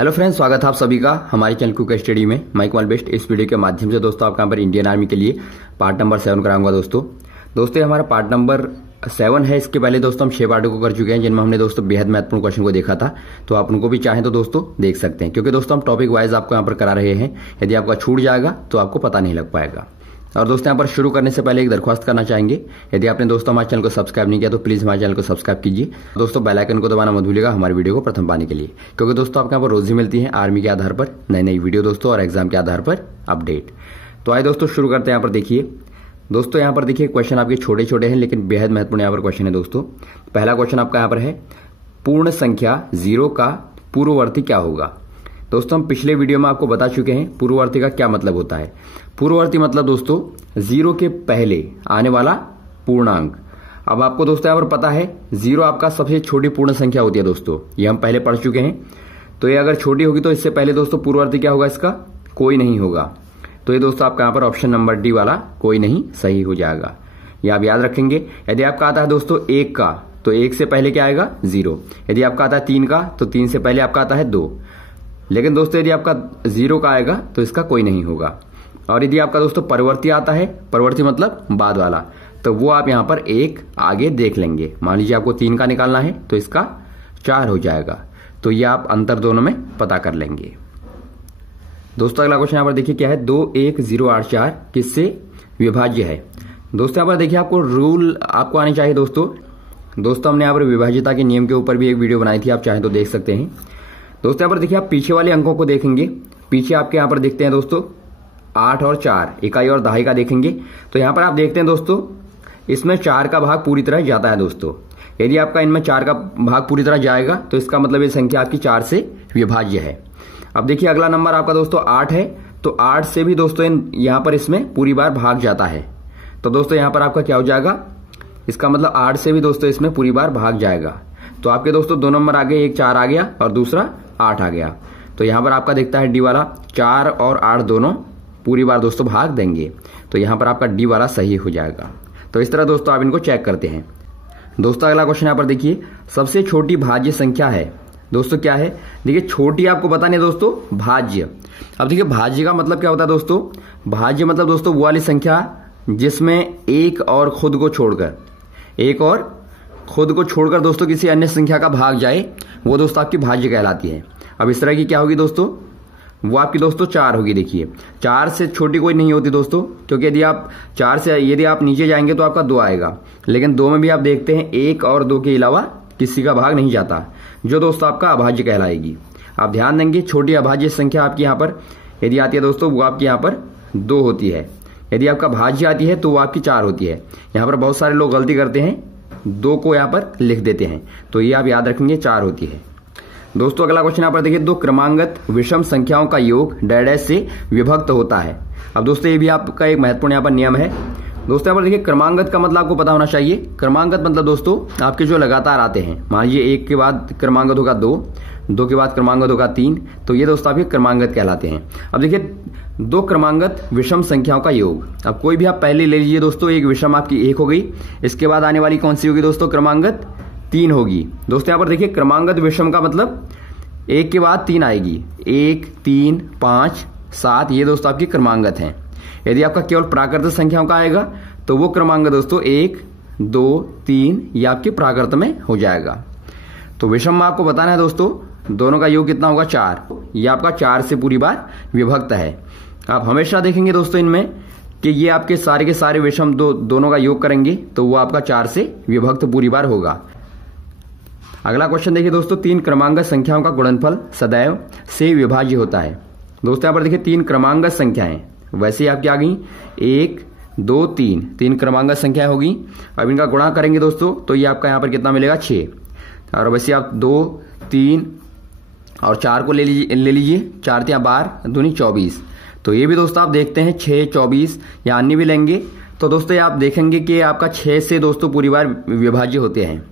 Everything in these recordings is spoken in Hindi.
हेलो फ्रेंड्स, स्वागत है आप सभी का हमारे चैनल क्विक स्टडी में। मैं कमल बेस्ट। इस वीडियो के माध्यम से दोस्तों आपका यहाँ पर इंडियन आर्मी के लिए पार्ट नंबर 7 कराऊंगा। दोस्तों हमारा पार्ट नंबर 7 है। इसके पहले दोस्तों हम 6 पार्टों को कर चुके हैं, जिनमें हमने दोस्तों बेहद महत्वपूर्ण क्वेश्चन को देखा था। तो आप उनको भी चाहें तो दोस्तों देख सकते हैं, क्योंकि दोस्तों हम टॉपिक वाइज आपको यहाँ पर करा रहे हैं। यदि आपका छूट जाएगा तो आपको पता नहीं लग पाएगा। और दोस्तों यहाँ पर शुरू करने से पहले एक दरख्वास्त करना चाहेंगे, यदि आपने दोस्तों हमारे चैनल को सब्सक्राइब नहीं किया तो प्लीज हमारे चैनल को सब्सक्राइब कीजिए। दोस्तों बेल आइकन को दबाना मत भूलिएगा हमारी वीडियो को प्रथम पाने के लिए, क्योंकि दोस्तों आपको यहाँ पर रोज ही मिलती है आर्मी के आधार पर नई नई वीडियो दोस्तों और एग्जाम के आधार पर अपडेट। तो आइए दोस्तों शुरू करते हैं। यहाँ पर देखिए दोस्तों, यहाँ पर देखिए क्वेश्चन आपके छोटे छोटे हैं लेकिन बेहद महत्वपूर्ण यहाँ पर क्वेश्चन है दोस्तों। पहला क्वेश्चन आपका यहाँ पर है, पूर्ण संख्या 0 का पूर्ववर्ती क्या होगा। दोस्तों हम पिछले वीडियो में आपको बता चुके हैं पूर्ववर्ती का क्या मतलब होता है। पूर्ववर्ती मतलब दोस्तों 0 के पहले आने वाला पूर्णांक। अब आपको दोस्तों यहाँ पर पता है 0 आपका सबसे छोटी पूर्ण संख्या होती है दोस्तों, ये हम पहले पढ़ चुके हैं। तो ये अगर छोटी होगी तो इससे पहले दोस्तों पूर्ववर्ती क्या होगा, इसका कोई नहीं होगा। तो ये दोस्तों आपका यहाँ पर ऑप्शन नंबर डी वाला कोई नहीं सही हो जाएगा, ये आप याद रखेंगे। यदि आपका आता है दोस्तों 1 का तो 1 से पहले क्या आएगा 0। यदि आपका आता है 3 का तो 3 से पहले आपका आता है 2। लेकिन दोस्तों यदि आपका 0 का आएगा तो इसका कोई नहीं होगा। और यदि आपका दोस्तों परिवर्ती आता है, परिवर्ती मतलब बाद वाला, तो वो आप यहां पर 1 आगे देख लेंगे। मान लीजिए आपको 3 का निकालना है तो इसका 4 हो जाएगा। तो ये आप अंतर दोनों में पता कर लेंगे। दोस्तों अगला क्वेश्चन यहां पर देखिए क्या है, 21084 किससे विभाज्य है। दोस्तों यहां पर देखिए आपको रूल आपको आनी चाहिए दोस्तों हमने यहां पर विभाज्यता के नियम के ऊपर भी एक वीडियो बनाई थी, आप चाहें तो देख सकते हैं। दोस्तों यहाँ पर देखिए आप पीछे वाले अंकों को देखेंगे, पीछे आपके यहाँ पर देखते हैं दोस्तों 8 और 4 इकाई और दहाई का देखेंगे। तो यहाँ पर आप देखते हैं दोस्तों इसमें 4 का भाग पूरी तरह जाता है दोस्तों। यदि आपका इनमें 4 का भाग पूरी तरह जाएगा तो इसका मतलब ये संख्या आपकी 4 से विभाज्य है। अब देखिए अगला नंबर आपका दोस्तों 8 है, तो 8 से भी दोस्तों यहाँ पर इसमें पूरी बार भाग जाता है। तो दोस्तों यहाँ पर आपका क्या हो जाएगा, इसका मतलब 8 से भी दोस्तों इसमें पूरी बार भाग जाएगा। तो आपके दोस्तों 2 नंबर आ गए, एक 4 आ गया और दूसरा 8 आ गया। तो यहां पर आपका दिखता है डी वाला 4 और 8 दोनों पूरी बार दोस्तों भाग देंगे। तो यहां पर आपका डी वाला सही हो जाएगा। तो इस तरह दोस्तों आप इनको चेक करते हैं। दोस्तों अगला क्वेश्चन यहां पर देखिए, सबसे छोटी भाज्य संख्या है दोस्तों क्या है। देखिए छोटी आपको पता नहीं दोस्तों, भाज्य। अब देखिए भाज्य का मतलब क्या होता है दोस्तों, भाज्य मतलब दोस्तों वो वाली संख्या जिसमें एक और खुद को छोड़कर दोस्तों किसी अन्य संख्या का भाग जाए, वो दोस्तों आपकी भाज्य कहलाती है। अब इस तरह की क्या होगी दोस्तों, वो आपकी दोस्तों 4 होगी। देखिए 4 से छोटी कोई नहीं होती दोस्तों, क्योंकि यदि आप 4 से यदि आप नीचे जाएंगे तो आपका 2 आएगा। लेकिन 2 में भी आप देखते हैं 1 और 2 के अलावा किसी का भाग नहीं जाता, जो दोस्तों आपका अभाज्य कहलाएगी। आप ध्यान देंगे छोटी अभाज्य संख्या आपकी यहाँ पर यदि आती है दोस्तों, वो आपकी यहाँ पर 2 होती है। यदि आपका भाज्य आती है तो वो आपकी 4 होती है। यहाँ पर बहुत सारे लोग गलती करते हैं, 2 को यहाँ पर लिख देते हैं, तो ये आप याद रखेंगे 4 होती है। दोस्तों अगला क्वेश्चन यहाँ पर देखिए, 2 क्रमांगत विषम संख्याओं का योग डैश से विभक्त होता है। अब दोस्तों ये भी आपका एक महत्वपूर्ण यहाँ पर नियम है। दोस्तों यहाँ पर देखिए क्रमांगत का मतलब आपको पता होना चाहिए। क्रमांगत मतलब दोस्तों आपके जो लगातार आते हैं, मान लीजिए 1 के बाद क्रमांगत होगा 2 के बाद क्रमांगत होगा 3, तो ये दोस्तों आपके क्रमांगत कहलाते हैं। अब देखिए 2 क्रमांगत विषम संख्याओं का योग। अब कोई भी आप पहले ले लीजिए दोस्तों, एक विषम आपकी 1 हो गई, इसके बाद आने वाली कौन सी होगी दोस्तों, क्रमांगत 3 होगी। दोस्तों यहाँ पर देखिए क्रमांगत विषम का मतलब 1 के बाद 3 आएगी, 1 3 5 7, ये दोस्तों आपकी क्रमांगत हैं। यदि आपका केवल प्राकृत संख्याओं का आएगा तो वो क्रमांक दोस्तों 1 2 3 ये आपके प्राकृत में हो जाएगा। तो विषम में आपको बताना है दोस्तों दोनों का योग कितना होगा, 4। ये आपका 4 से पूरी बार विभक्त है। आप हमेशा देखेंगे दोस्तों इनमें कि ये आपके सारे के सारे विषम दोनों का योग करेंगे तो वो आपका 4 से विभक्त पूरी बार होगा। अगला क्वेश्चन देखिए दोस्तों, 3 क्रमांगत संख्याओं का गुणनफल सदैव से विभाज्य होता है। दोस्तों यहाँ पर देखिए 3 क्रमांगत संख्याएं वैसे आपकी आ गई, 1 2 3 क्रमांगत संख्या होगी। अब इनका गुणा करेंगे दोस्तों तो ये आपका यहाँ पर कितना मिलेगा, 6। और वैसे आप 2 3 और 4 को ले लीजिए 4 3 12 दूनी 24। तो ये भी दोस्तों आप देखते हैं 6 24 या अन्य भी लेंगे तो दोस्तों आप देखेंगे कि आपका 6 से दोस्तों पूरी बार विभाज्य होते हैं।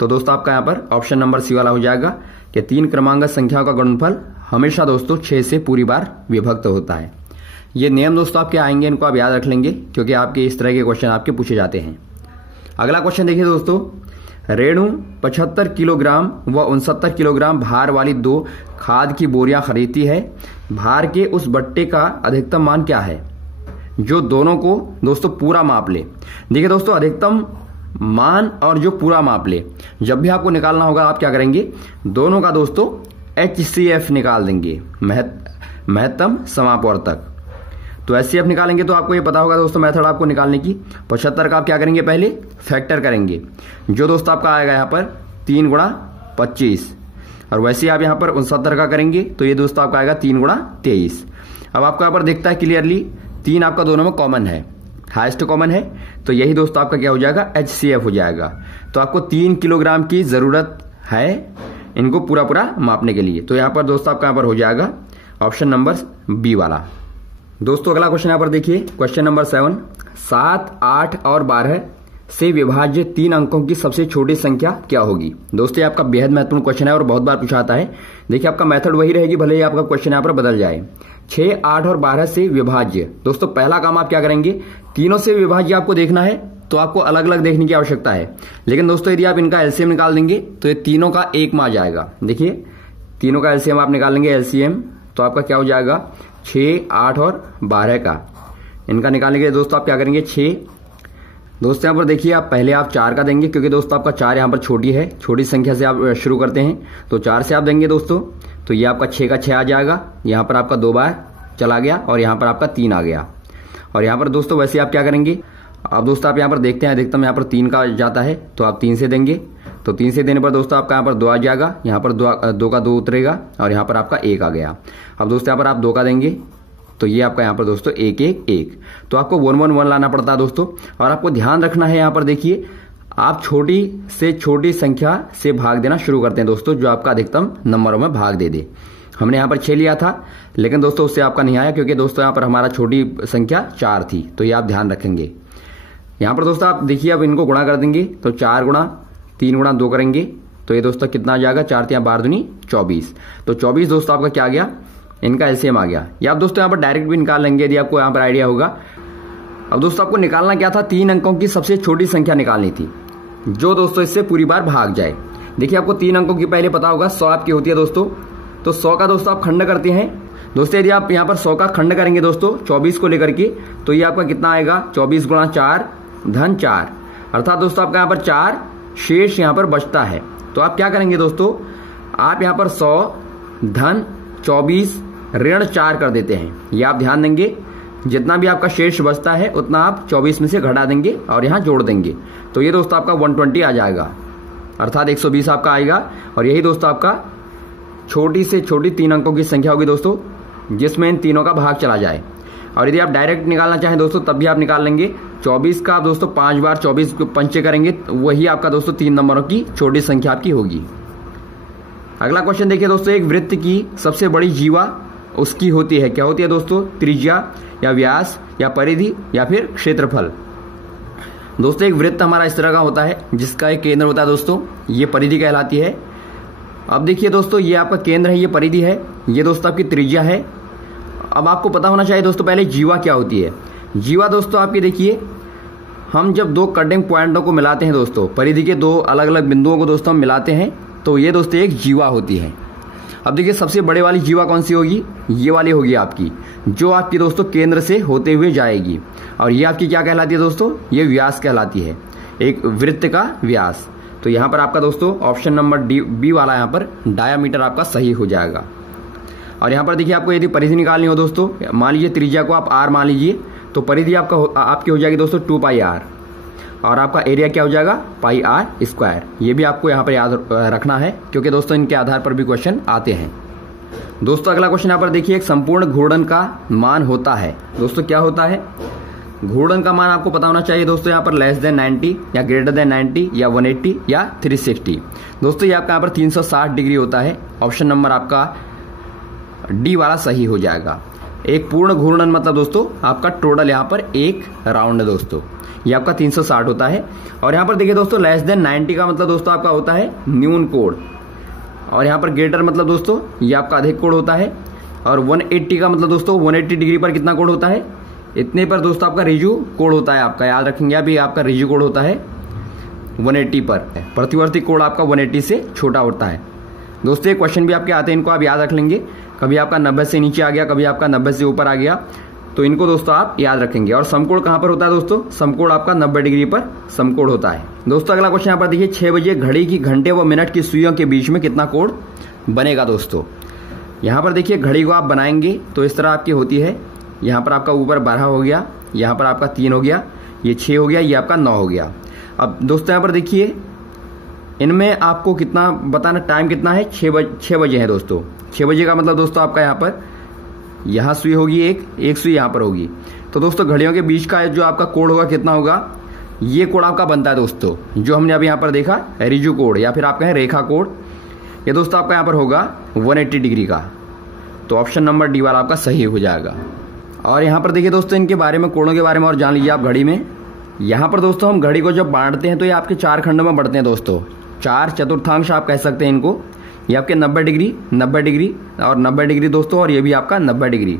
तो दोस्तों आपका यहाँ पर ऑप्शन नंबर सी वाला हो जाएगा कि 3 क्रमांगत संख्याओं का गुणनफल हमेशा दोस्तों 6 से पूरी बार विभक्त होता है। ये नियम दोस्तों आपके आएंगे, इनको आप याद रख लेंगे क्योंकि आपके इस तरह के क्वेश्चन आपके पूछे जाते हैं। अगला क्वेश्चन देखिए दोस्तों, रेणु 75 किलोग्राम व 69 किलोग्राम भार वाली 2 खाद की बोरियां खरीदती है। भार के उस बट्टे का अधिकतम मान क्या है? जो दोनों को दोस्तों पूरा माप ले। देखिए दोस्तों, अधिकतम मान और जो पूरा माप ले, जब भी आपको निकालना होगा आप क्या करेंगे, दोनों का दोस्तों HCF निकाल देंगे, महत्तम समापवर्तक। तो HCF निकालेंगे तो आपको ये पता होगा दोस्तों मेथड आपको निकालने की। 75 का आप क्या करेंगे, पहले फैक्टर करेंगे, जो दोस्तों आपका आएगा यहाँ पर 3 गुणा 25, और वैसे आप यहाँ पर 69 का करेंगे तो ये दोस्तों आपका आएगा 3 गुणा 23। अब आपको यहाँ पर दिखता है क्लियरली 3 आपका दोनों में कॉमन है, हाईएस्ट कॉमन है, तो यही दोस्तों आपका क्या हो जाएगा, HCF हो जाएगा। तो आपको 3 किलोग्राम की जरूरत है इनको पूरा मापने के लिए। तो यहाँ पर दोस्तों आपका यहाँ पर हो जाएगा ऑप्शन नंबर बी वाला। दोस्तों अगला क्वेश्चन यहाँ पर देखिए, क्वेश्चन नंबर 7, 7, 8 और 12 से विभाज्य 3 अंकों की सबसे छोटी संख्या क्या होगी? दोस्तों ये आपका बेहद महत्वपूर्ण क्वेश्चन है और बहुत बार पूछा आता है। देखिए आपका मेथड वही रहेगी, भले ही आपका क्वेश्चन यहाँ पर बदल जाए। 6, 8 और 12 से विभाज्य, दोस्तों पहला काम आप क्या करेंगे, तीनों से विभाज्य आपको देखना है तो आपको अलग अलग देखने की आवश्यकता है। लेकिन दोस्तों यदि आप इनका एलसीएम निकाल देंगे तो ये तीनों का 1 में आ जाएगा। देखिए तीनों का एलसीएम आप निकालेंगे, एलसीएम तो आपका क्या हो जाएगा, 6, 8 और 12 का इनका निकालेंगे दोस्तों आप क्या करेंगे, 6। दोस्तों यहाँ पर देखिए आप पहले आप 4 का देंगे, क्योंकि दोस्तों आपका 4 यहाँ पर छोटी है, छोटी संख्या से आप शुरू करते हैं, तो 4 से आप देंगे दोस्तों, तो ये आपका 6 का 6 आ जाएगा। यहाँ पर आपका 2 बार चला गया और यहाँ पर आपका 3 आ गया। और यहाँ पर दोस्तों वैसे आप क्या करेंगे, अब दोस्तों आप यहाँ पर देखते हैं अधिकतम यहाँ पर 3 का जाता है, तो आप 3 से देंगे, तो 3 से देने पर दोस्तों आपका यहाँ पर 2 आ जाएगा, यहाँ पर 2 का 2 उतरेगा और यहाँ पर आपका 1 आ गया। अब दोस्तों यहाँ पर आप 2 का देंगे तो ये आपका यहाँ पर दोस्तों 1, 1, 1, तो आपको 1, 1, 1 लाना पड़ता है दोस्तों। और आपको ध्यान रखना है यहाँ पर देखिए, आप छोटी से छोटी संख्या से भाग देना शुरू करते हैं दोस्तों, जो आपका अधिकतम नंबरों में भाग दे दे। हमने यहाँ पर 6 लिया था, लेकिन दोस्तों उससे आपका नहीं आया, क्योंकि दोस्तों यहाँ पर हमारा छोटी संख्या 4 थी, तो ये आप ध्यान रखेंगे। यहाँ पर दोस्तों आप देखिए अब इनको गुणा कर देंगे, तो 4 गुणा 3 गुणा 2 करेंगे, तो ये दोस्तों कितना आ जाएगा, 4 3 12 दूनी 24, तो 24 दोस्तों आपका क्या आ गया, इनका एलसीएम आ गया। या आप दोस्तों यहाँ पर डायरेक्ट भी निकाल लेंगे यदि आपको यहाँ पर आइडिया होगा। अब दोस्तों आपको निकालना क्या था, 3 अंकों की सबसे छोटी संख्या निकालनी थी, जो दोस्तों इससे पूरी बार भाग जाए। देखिए आपको 3 अंकों की पहले पता होगा 100 आपकी होती है दोस्तों, तो 100 का दोस्तों आप खंड करते हैं। दोस्तों यदि आप यहाँ पर 100 का खंड करेंगे दोस्तों 24 को लेकर के, तो ये आपका कितना आएगा, 24 गुणा 4 धन 4, अर्थात दोस्तों आपका यहाँ पर 4 शेष यहाँ पर बचता है। तो आप क्या करेंगे दोस्तों, आप यहाँ पर 100 धन 24 ऋण 4 कर देते हैं। ये आप ध्यान देंगे, जितना भी आपका शेष बचता है उतना आप 24 में से घटा देंगे और यहाँ जोड़ देंगे, तो ये दोस्तों आपका 120 आ जाएगा, अर्थात 120 आपका आएगा। और यही दोस्तों आपका छोटी से छोटी 3 अंकों की संख्या होगी दोस्तों, जिसमें इन तीनों का भाग चला जाए। और यदि आप डायरेक्ट निकालना चाहें दोस्तों तब भी आप निकाल लेंगे। 24 का दोस्तों 5 बार 24 पंचे करेंगे, तो वही आपका दोस्तों 3 नंबरों की छोटी संख्या आपकी होगी। अगला क्वेश्चन देखिए दोस्तों, एक वृत्त की सबसे बड़ी जीवा उसकी होती है, क्या होती है दोस्तों, त्रिज्या या व्यास या परिधि या फिर क्षेत्रफल। दोस्तों एक वृत्त हमारा इस तरह का होता है, जिसका एक केंद्र होता है दोस्तों, ये परिधि कहलाती है। अब देखिए दोस्तों, ये आपका केंद्र है, ये परिधि है, ये दोस्तों आपकी त्रिज्या है। अब आपको पता होना चाहिए दोस्तों पहले जीवा क्या होती है। जीवा दोस्तों आपकी देखिए, हम जब 2 कटिंग पॉइंटों को मिलाते हैं दोस्तों, परिधि के 2 अलग अलग बिंदुओं को दोस्तों हम मिलाते हैं, तो ये दोस्तों एक जीवा होती है। अब देखिए सबसे बड़े वाली जीवा कौन सी होगी, ये वाली होगी आपकी, जो आपकी दोस्तों केंद्र से होते हुए जाएगी, और ये आपकी क्या कहलाती है दोस्तों, ये व्यास कहलाती है, एक वृत्त का व्यास। तो यहाँ पर आपका दोस्तों ऑप्शन नंबर बी वाला यहाँ पर डायामीटर आपका सही हो जाएगा। और यहाँ पर देखिए आपको यदि परिधि निकालनी हो दोस्तों, मान लीजिए त्रिज्या को आप r मान लीजिए, तो परिधि आपकी हो जाएगी दोस्तों 2πr, और आपका एरिया क्या हो जाएगा, πr²। ये भी आपको यहाँ पर याद रखना है, क्योंकि दोस्तों इनके आधार पर भी क्वेश्चन आते हैं। दोस्तों अगला क्वेश्चन यहाँ पर देखिए, एक संपूर्ण घूर्णन का मान होता है। दोस्तों क्या होता है, घूर्णन का मान आपको पता होना चाहिए दोस्तों, यहाँ पर लेस देन 90 या ग्रेटर देन 90 या 180 या 360। दोस्तों ये आपका यहाँ पर 360 डिग्री होता है। ऑप्शन नंबर आपका डी वाला सही हो जाएगा। एक पूर्ण घूर्णन मतलब दोस्तों आपका टोटल यहाँ पर एक राउंड है दोस्तों, ये आपका 360 होता है। और यहाँ पर देखिए दोस्तों लेस देन 90 का मतलब दोस्तों आपका होता है न्यून कोण, और यहाँ पर ग्रेटर मतलब दोस्तों ये आपका अधिक कोण होता है। और 180 का मतलब दोस्तों 180 डिग्री पर कितना कोण होता है, इतने पर दोस्तों आपका रिजु कोण होता है, आपका याद रखेंगे अभी आपका रिजु कोण होता है। 180 पर। प्रतिवर्ती कोण आपका 180 से छोटा होता है। दोस्तों ये क्वेश्चन भी आपके आते हैं, इनको आप याद रख लेंगे। कभी आपका 90 से नीचे आ गया, कभी आपका 90 से ऊपर आ गया, तो इनको दोस्तों आप याद रखेंगे। और समकोण कहां पर होता है दोस्तों? समकोण आपका 90 डिग्री पर समकोण होता है। दोस्तों अगला क्वेश्चन यहाँ पर देखिए, 6 बजे घड़ी की घंटे व मिनट की सुइयों के बीच में कितना कोण बनेगा? दोस्तों यहाँ पर देखिए घड़ी को आप बनाएंगे तो इस तरह आपकी होती है। यहाँ पर आपका ऊपर 12 हो गया, यहाँ पर आपका 3 हो गया, ये 6 हो गया, ये आपका 9 हो गया। अब दोस्तों यहाँ पर देखिए इनमें आपको कितना बताना, टाइम कितना है? 6 बजे है दोस्तों। 6 बजे का मतलब दोस्तों आपका यहाँ पर यहाँ सुई होगी, एक सुई यहाँ पर होगी। तो दोस्तों घड़ियों के बीच का जो आपका कोण होगा कितना होगा? ये कोण आपका बनता है दोस्तों, जो हमने अभी यहाँ पर देखा रिजु कोण या फिर आप कहें रेखा कोण। ये दोस्तों आपका यहाँ पर होगा 180 डिग्री का। तो ऑप्शन नंबर डी वाला आपका सही हो जाएगा। और यहाँ पर देखिए दोस्तों इनके बारे में, कोणों के बारे में और जान लीजिए आप घड़ी में। यहाँ पर दोस्तों हम घड़ी को जब बांटते हैं तो ये आपके 4 खंडों में बढ़ते हैं दोस्तों। 4 चतुर्थांश आप कह सकते हैं इनको। ये आपके 90 डिग्री, 90 डिग्री और 90 डिग्री दोस्तों, और ये भी आपका 90 डिग्री।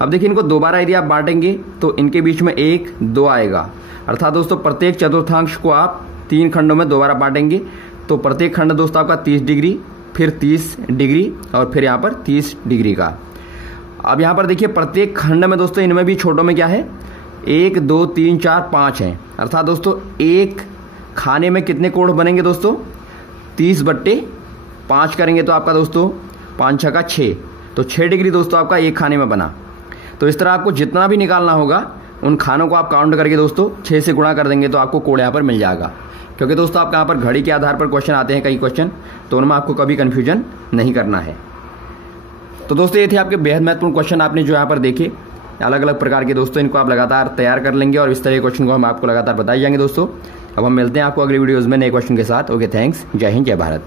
अब देखिए इनको दोबारा यदि आप बांटेंगे तो इनके बीच में 1, 2 आएगा। अर्थात दोस्तों प्रत्येक चतुर्थांश को आप 3 खंडों में दोबारा बांटेंगे तो प्रत्येक खंड दोस्तों आपका 30 डिग्री, फिर 30 डिग्री और फिर यहाँ पर 30 डिग्री का। अब यहाँ पर देखिए प्रत्येक खंड में दोस्तों, इनमें भी छोटों में क्या है? 1, 2, 3, 4, 5 है। अर्थात दोस्तों एक खाने में कितने कोण बनेंगे दोस्तों? 30/5 करेंगे तो आपका दोस्तों 5 6 का 6, तो 6 डिग्री दोस्तों आपका एक खाने में बना। तो इस तरह आपको जितना भी निकालना होगा उन खानों को आप काउंट करके दोस्तों 6 से गुणा कर देंगे तो आपको कोण यहाँ पर मिल जाएगा। क्योंकि दोस्तों आपका यहाँ पर घड़ी के आधार पर क्वेश्चन आते हैं कई क्वेश्चन, तो उनमें आपको कभी कन्फ्यूजन नहीं करना है। तो दोस्तों ये थे आपके बेहद महत्वपूर्ण क्वेश्चन आपने जो यहाँ पर देखे, अलग अलग प्रकार के दोस्तों। इनको आप लगातार तैयार कर लेंगे और इस तरह के क्वेश्चन को हम आपको लगातार बताए जाएंगे दोस्तों। अब हम मिलते हैं आपको अगली वीडियोज़ में नए क्वेश्चन के साथ। Okay, thanks. जय हिंद, जय भारत।